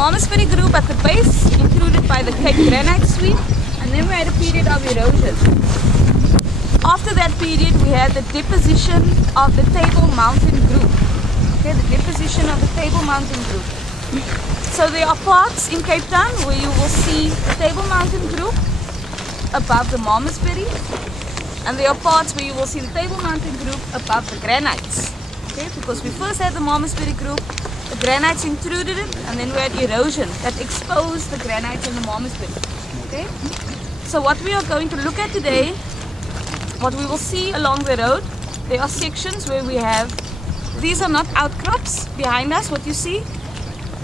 Malmesbury group at the base, included by the Cape Granite Suite, and then we had a period of erosion. After that period, we had the deposition of the Table Mountain group. Okay, the deposition of the Table Mountain group. So there are parts in Cape Town where you will see the Table Mountain group above the Malmesbury, and there are parts where you will see the Table Mountain group above the granites. Okay, because we first had the Malmesbury group, the granites intruded it, and then we had erosion that exposed the granites and the Malmesbury. Okay, so what we are going to look at today, what we will see along the road, there are sections where we have, these are not outcrops behind us, what you see,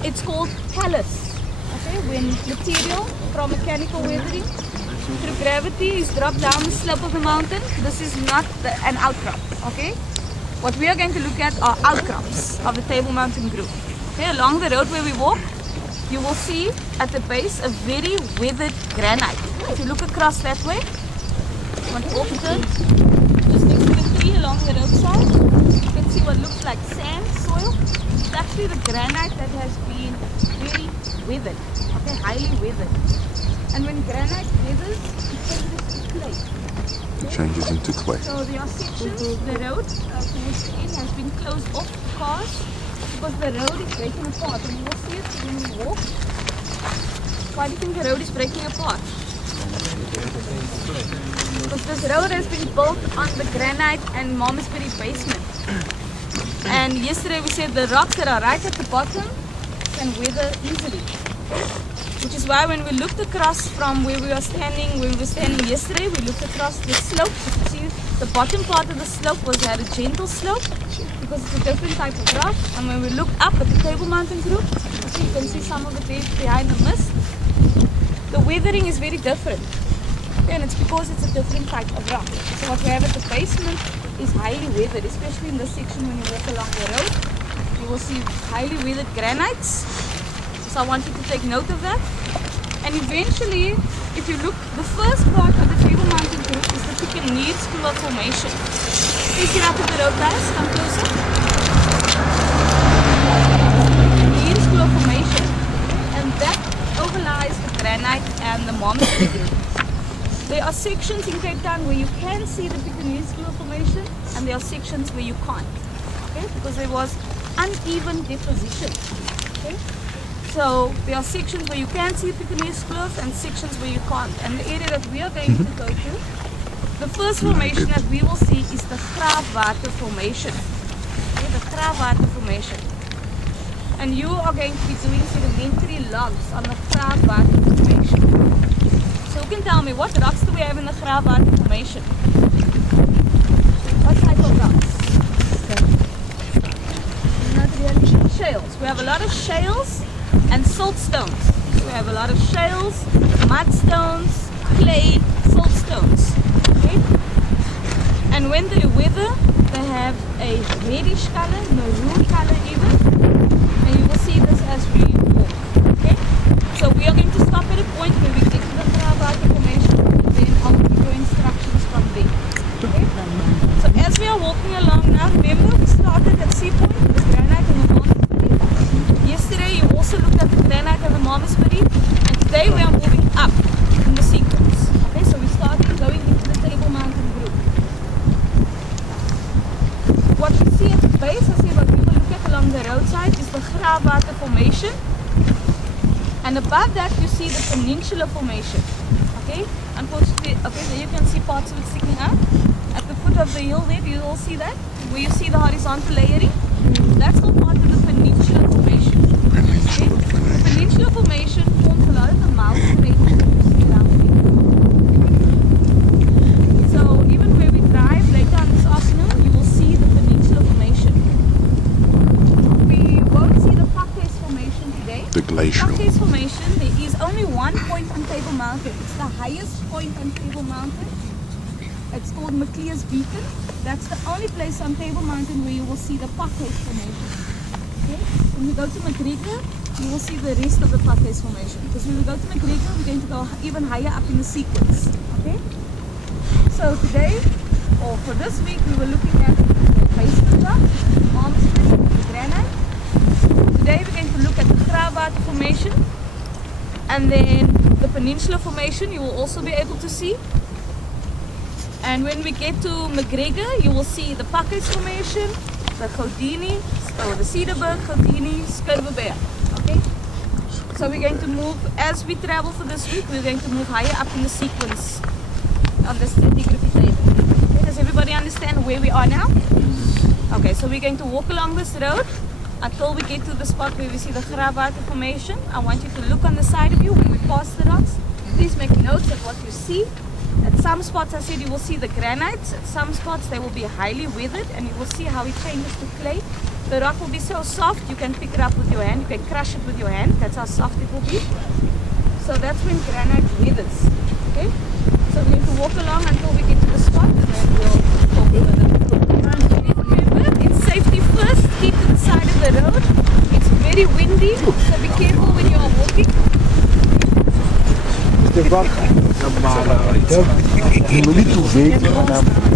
it's called callus. Okay, when material from mechanical weathering through gravity is dropped down the slope of the mountain, this is not an outcrop. Okay, what we are going to look at are outcrops of the Table Mountain group. Okay, along the road where we walk, you will see at the base a very weathered granite. If you look across that way, one turn, just next to the tree along the roadside, you can see what looks like sand, soil. It's actually the granite that has been very weathered, okay, highly weathered. And when granite weathers, it changes to clay. It changes into clay. So there are sections, the road towards the end has been closed off to cars because the road is breaking apart. And you will see it when we walk. Why do you think the road is breaking apart? Because this road has been built on the granite and Malmesbury basement. And yesterday we said the rocks that are right at the bottom can weather easily. Which is why when we looked across from where we were standing yesterday, we looked across the slope. You can see the bottom part of the slope had a gentle slope because it's a different type of rock. And when we looked up at the Table Mountain group, you can see some of the beds behind the mist. The weathering is very different. And it's because it's a different type of rock. So what we have at the basement is highly weathered, especially in this section when you walk along the road. You will see highly weathered granites. So I want you to take note of that. And eventually, if you look, the first part of the Table Mountain group is the Piccaninny School formation. Please get up to the road, guys. Come closer. Piccaninny School formation. And that overlies the granite and the Malmesbury group. There are sections in Cape Town where you can see the Piccaninny School formation, and there are sections where you can't. Okay? Because there was uneven deposition. Okay? So there are sections where you can see Piccaninny Schools and sections where you can't. And the area that we are going to go to, the first formation that we will see is the Graafwater formation. Okay? The Graafwater formation. And you are going to be doing sedimentary logs on the Graafwater formation. So you can tell me, what rocks do we have in the Graafwater formation? What type of rocks? Not really. Shales. We have a lot of shales and siltstones. So we have a lot of shales, mudstones, clay, siltstones. Okay? And when they weather, they have a reddish color, maroon color even. And you will see this as we walk. Okay? So we are going to stop at a point where we get to the Graafwater formation, and then I'll give you instructions from there. Okay? So as we are walking along now, remember we started at sea point with granite and the Malmesbury. Yesterday you also looked at the granite and the Malmesbury, and today we are moving up in the sequence. Okay, so we started going into the Table Mountain group. What we see at the base, I see what we will look at along the roadside, is the Graafwater formation. And above that you see the Peninsula formation. Okay, unfortunately, okay, there you can see parts of it sticking out. At the foot of the hill there, you will see that, where you see the horizontal layering. That's all part of the Peninsula formation. Okay? The Peninsula formation forms a lot of the mountain ranges that you see around here. So even where we drive later on this afternoon, you will see the Peninsula formation. We won't see the Pakes formation today. The glacial. Pakes formation, there is only one point on Table Mountain. It's the highest point on Table Mountain. It's called Maclear's Beacon. That's the only place on Table Mountain where you will see the Pakes formation. Okay? When you go to McGregor, you will see the rest of the Pakes formation. Because when we go to McGregor, we're going to go even higher up in the sequence. Okay? So today, or for this week, we were looking at the basement rock, Malmesbury, the granite. Today we're going to look at the Graafwater formation. And then the Peninsula Formation you will also be able to see. And when we get to McGregor, you will see the Pakhuis Formation, the Gautini, or the Cedarburg, Gautini, Skurvebeer. Okay? So we're going to move, as we travel for this week, we're going to move higher up in the sequence on the stratigraphy table. Okay, does everybody understand where we are now? Okay, so we're going to walk along this road until we get to the spot where we see the Grafwater Formation. I want you to look on the side of you when we pass the rocks. Please make notes of what you see. At some spots I said you will see the granites. At some spots they will be highly weathered and you will see how it changes to clay. The rock will be so soft you can pick it up with your hand. You can crush it with your hand. That's how soft it will be. So that's when granite weathers. Okay? So we need to walk along until we get to the spot and then we'll talk further. Remember, it's safety first. Keep to the side of the road. It's very windy, so be careful when you are walking. De wacht, je moet niet toe weten.